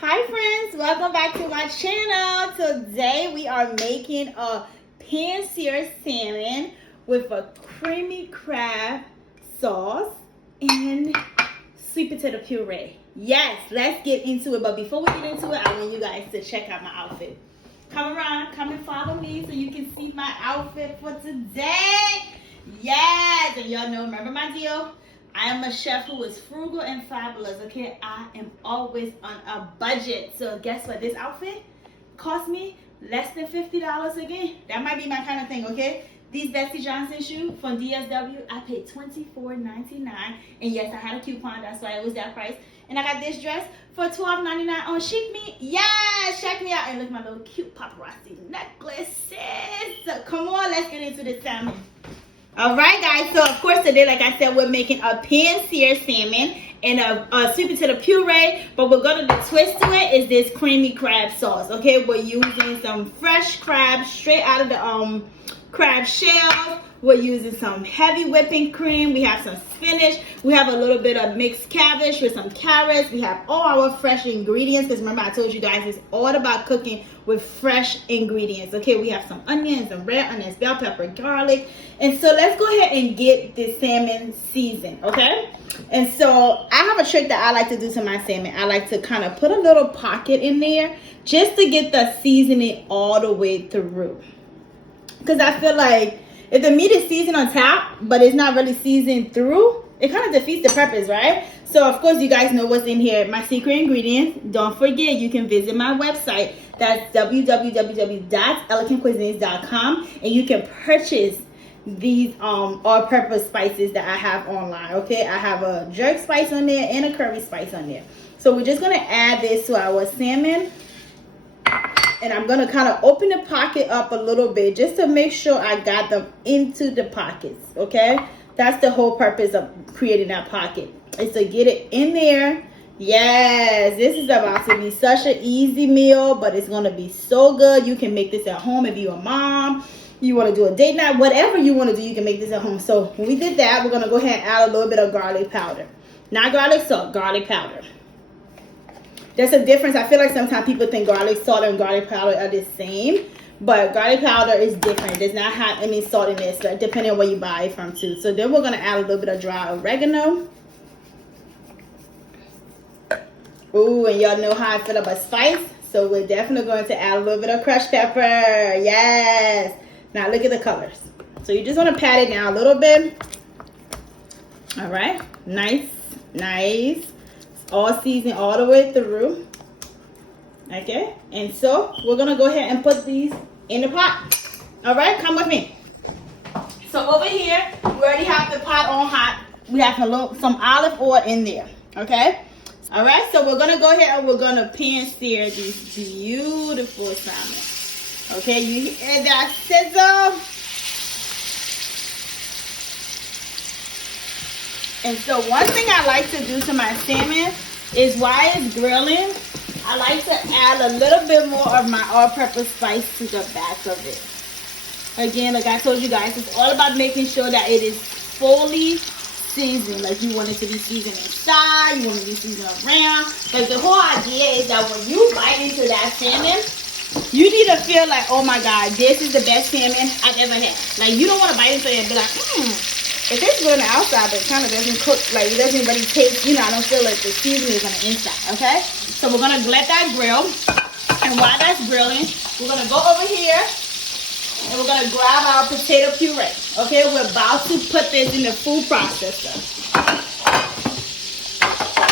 Hi friends, welcome back to my channel. Today we are making a pan-seared salmon with a creamy crab sauce and sweet potato puree. Yes, let's get into it. But before we get into it, I want you guys to check out my outfit. Come around, come and follow me so you can see my outfit for today. Yes, and y'all know, remember my deal? I am a chef who is frugal and fabulous, okay? I am always on a budget. So guess what? This outfit cost me less than $50 again. That might be my kind of thing, okay? These Betsy Johnson shoes from DSW, I paid $24.99. And yes, I had a coupon, that's why it was that price. And I got this dress for $12.99 on Chic Me. Yes, check me out. And look at my little cute paparazzi necklaces. So come on, let's get into this salmon. Alright guys, so of course today, like I said, we're making a pan-seared salmon and a sweet potato puree, but we're going to the twist to it is this creamy crab sauce, okay? We're using some fresh crab straight out of the crab shell. We're using some heavy whipping cream. We have some spinach. We have a little bit of mixed cabbage with some carrots. We have all our fresh ingredients because remember I told you guys it's all about cooking with fresh ingredients. Okay, we have some onions, some red onions, bell pepper, garlic. And so let's go ahead and get this salmon seasoned, okay? And so I have a trick that I like to do to my salmon. I like to kind of put a little pocket in there just to get the seasoning all the way through. Because I feel like if the meat is seasoned on top, but it's not really seasoned through, it kind of defeats the purpose, right? So, of course, you guys know what's in here. My secret ingredients. Don't forget, you can visit my website. That's www.elegantcuisines.com. And you can purchase these all-purpose spices that I have online, okay? I have a jerk spice on there and a curry spice on there. So, we're just going to add this to our salmon. And I'm going to kind of open the pocket up a little bit just to make sure I got them into the pockets, okay? That's the whole purpose of creating that pocket, is to get it in there. Yes, this is about to be such an easy meal, but it's going to be so good. You can make this at home if you're a mom, you want to do a date night, whatever you want to do, you can make this at home. So when we did that, we're going to go ahead and add a little bit of garlic powder. Not garlic salt, garlic powder. There's a difference. I feel like sometimes people think garlic salt and garlic powder are the same. But garlic powder is different. It does not have any salt in it, so depending on where you buy it from too. So then we're going to add a little bit of dry oregano. Ooh, and y'all know how I feel about spice. So we're definitely going to add a little bit of crushed pepper. Yes. Now look at the colors. So you just want to pat it down a little bit. All right. Nice. Nice. All seasoned all the way through. Okay, and so we're gonna go ahead and put these in the pot. All right, come with me. So over here, we already have the pot on hot. We have some olive oil in there. Okay, all right. So we're gonna go ahead and we're gonna pan sear these beautiful salmon. Okay, you hear that sizzle? And so one thing I like to do to my salmon is while it's grilling, I like to add a little bit more of my all-purpose spice to the back of it. Again, like I told you guys, it's all about making sure that it is fully seasoned. Like you want it to be seasoned inside, you want it to be seasoned around. Like the whole idea is that when you bite into that salmon, you need to feel like, oh my God, this is the best salmon I've ever had. Like you don't want to bite into it and be like, it tastes good on the outside, but it kind of doesn't cook, like it doesn't really taste, I don't feel like the seasoning is on the inside, okay? So we're going to let that grill, and while that's grilling, we're going to go over here, and we're going to grab our potato puree, okay? We're about to put this in the food processor.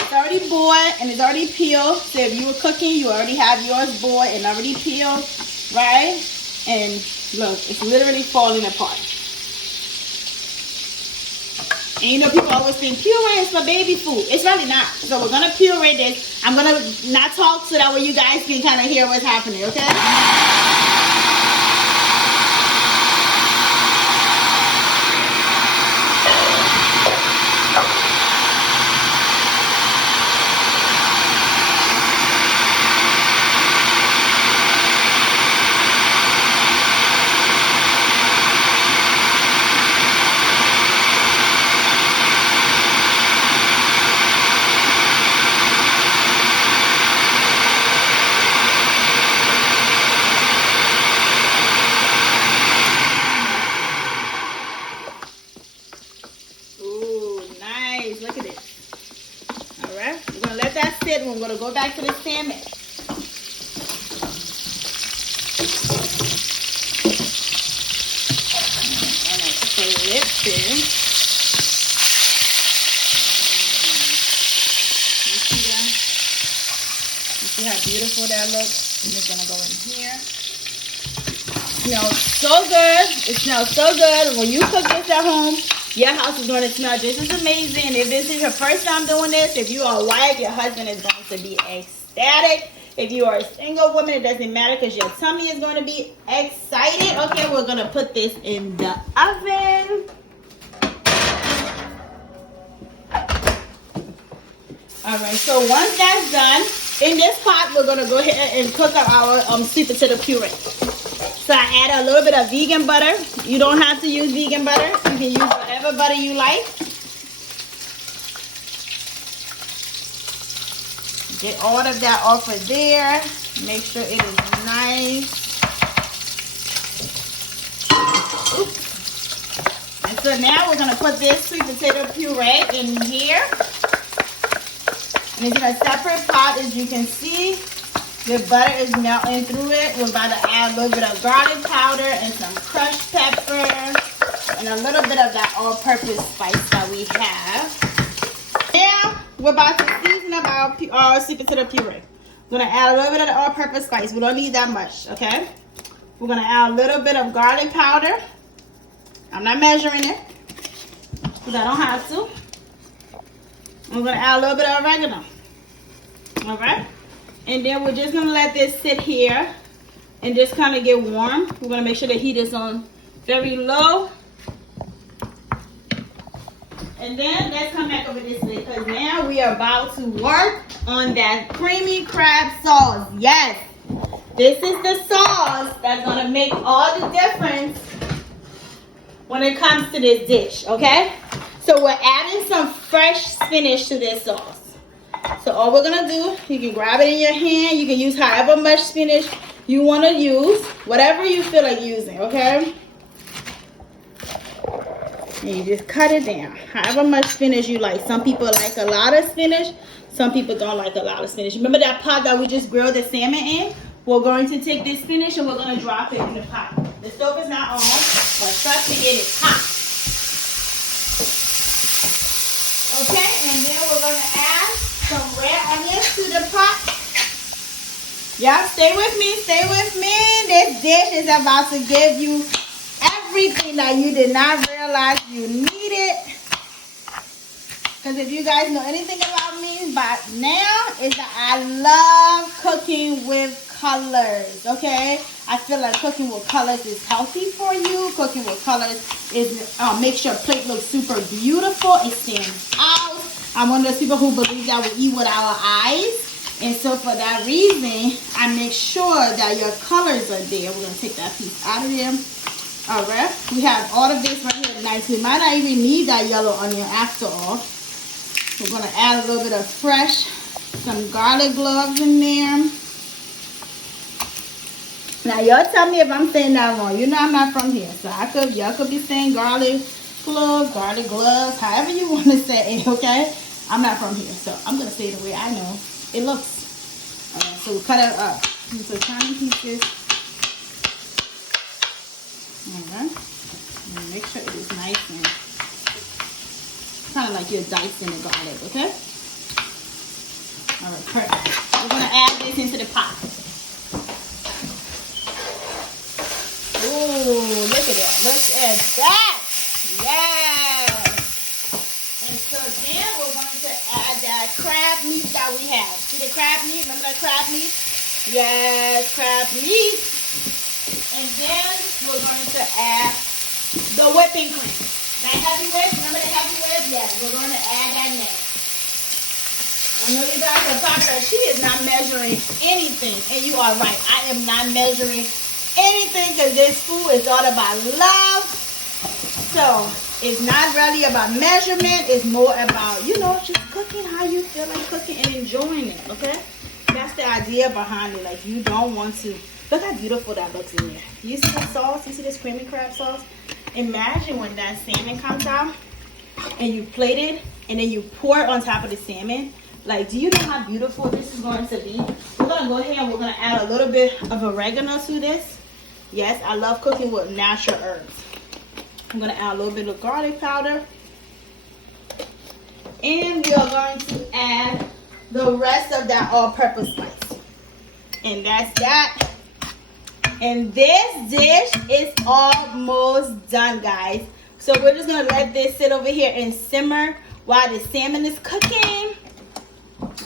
It's already boiled, and it's already peeled, so if you were cooking, you already have yours boiled and already peeled, right? And look, it's literally falling apart. And people always think puree is for baby food. It's really not. So we're going to puree this. I'm going to not talk so that way you guys can kind of hear what's happening, okay? go back to the salmon. And I flip it. You see that? You see how beautiful that looks? I'm just gonna go in here. It smells so good. It smells so good. When you cook this at home, your house is going to smell just as amazing. If this is your first time doing this, if you are a wife, your husband is going to be ecstatic. If you are a single woman, it doesn't matter because your tummy is going to be excited. Okay, we're going to put this in the oven. All right, so once that's done, in this pot, we're going to go ahead and cook up our sweet potato puree. So I add a little bit of vegan butter. You don't have to use vegan butter. You can use whatever butter you like. Get all of that off of there. Make sure it is nice. Oops. And so now we're going to put this sweet potato puree in here. And it's in a separate pot, as you can see. The butter is melting through it. We're about to add a little bit of garlic powder and some crushed pepper and a little bit of that all-purpose spice that we have. Now, we're about to season up our sweet potato puree. We're going to add a little bit of the all-purpose spice. We don't need that much, okay? We're going to add a little bit of garlic powder. I'm not measuring it because I don't have to. I'm going to add a little bit of oregano. All right? And then we're just going to let this sit here and just kind of get warm. We're going to make sure the heat is on very low. And then let's come back over this way because now we are about to work on that creamy crab sauce. Yes, this is the sauce that's going to make all the difference when it comes to this dish, okay? So we're adding some fresh spinach to this sauce. So all we're going to do, you can grab it in your hand. You can use however much spinach you want to use. Whatever you feel like using, okay? And you just cut it down. However much spinach you like. Some people like a lot of spinach. Some people don't like a lot of spinach. Remember that pot that we just grilled the salmon in? We're going to take this spinach and we're going to drop it in the pot. The stove is not on, but trust me, it is hot. Okay, and then we're going to add some red onions to the pot. Y'all stay with me, stay with me. This dish is about to give you everything that you did not realize you needed. Because if you guys know anything about me by now, is that I love cooking with colors, okay? I feel like cooking with colors is healthy for you. Cooking with colors is makes your plate look super beautiful. It stands out. I'm one of those people who believe that we eat with our eyes. And so for that reason, I make sure that your colors are there. We're going to take that piece out of there. All right. We have all of this right here nice. We might not even need that yellow onion after all. We're going to add a little bit of some garlic cloves in there. Now, y'all tell me if I'm saying that wrong. You know I'm not from here. So y'all could be saying garlic gloves, however you want to say it, okay? I'm not from here, so I'm going to say it the way I know it looks. All right, so we'll cut it up into tiny pieces. All right. And make sure it is nice and kind of like you're dicing the garlic, okay? All right, perfect. We're going to add this into the pot. Ooh, look at that. Look at that. Yes. And so then we're going to add that crab meat that we have. See the crab meat? Remember that crab meat? Yes, crab meat. And then we're going to add the whipping cream. That heavy whip, remember the heavy whip? Yes, we're going to add that next. I know you guys are talking, she is not measuring anything. And you are right. I am not measuring anything because this food is all about love. So it's not really about measurement. It's more about, just cooking how you feel like cooking and enjoying it, okay? That's the idea behind it. Like, you don't want to, look how beautiful that looks in there. You see the sauce? You see this creamy crab sauce? Imagine when that salmon comes out and you plate it and then you pour it on top of the salmon. Like, do you know how beautiful this is going to be? We're going to go ahead and we're going to add a little bit of oregano to this. Yes, I love cooking with natural herbs. I'm going to add a little bit of garlic powder. And we are going to add the rest of that all-purpose spice. And that's that. And this dish is almost done, guys. So we're just going to let this sit over here and simmer while the salmon is cooking.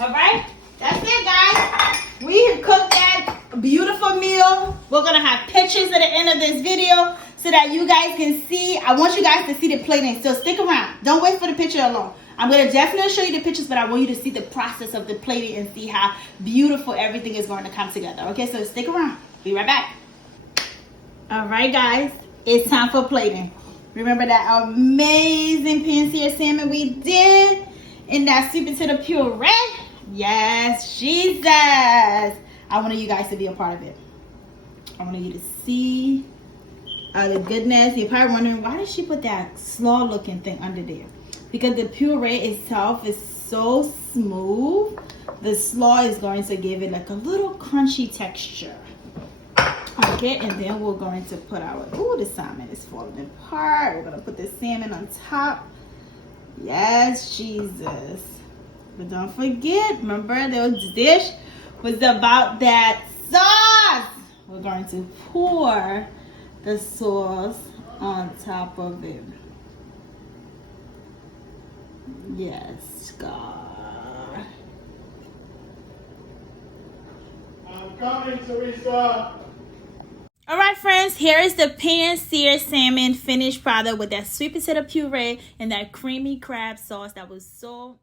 All right, that's it, guys. We have cooked that beautiful meal. We're gonna have pictures at the end of this video so that you guys can see. I want you guys to see the plating, so stick around. Don't wait for the picture alone. I'm gonna definitely show you the pictures, but I want you to see the process of the plating and see how beautiful everything is going to come together. Okay, so stick around. Be right back. All right, guys, it's time for plating. Remember that amazing pan-seared salmon we did in that sweet potato puree? Yes, Jesus. I wanted you guys to be a part of it. I wanted you to see the goodness. You're probably wondering, why did she put that slaw looking thing under there? Because the puree itself is so smooth. The slaw is going to give it like a little crunchy texture. Okay, and then we're going to put our, ooh, the salmon is falling apart. We're going to put the salmon on top. Yes, Jesus. But don't forget, remember the dish was about that sauce. We're going to pour the sauce on top of it. Yes, God. I'm coming, Teresa. All right, friends, here is the pan-seared salmon finished product with that sweet potato puree and that creamy crab sauce that was so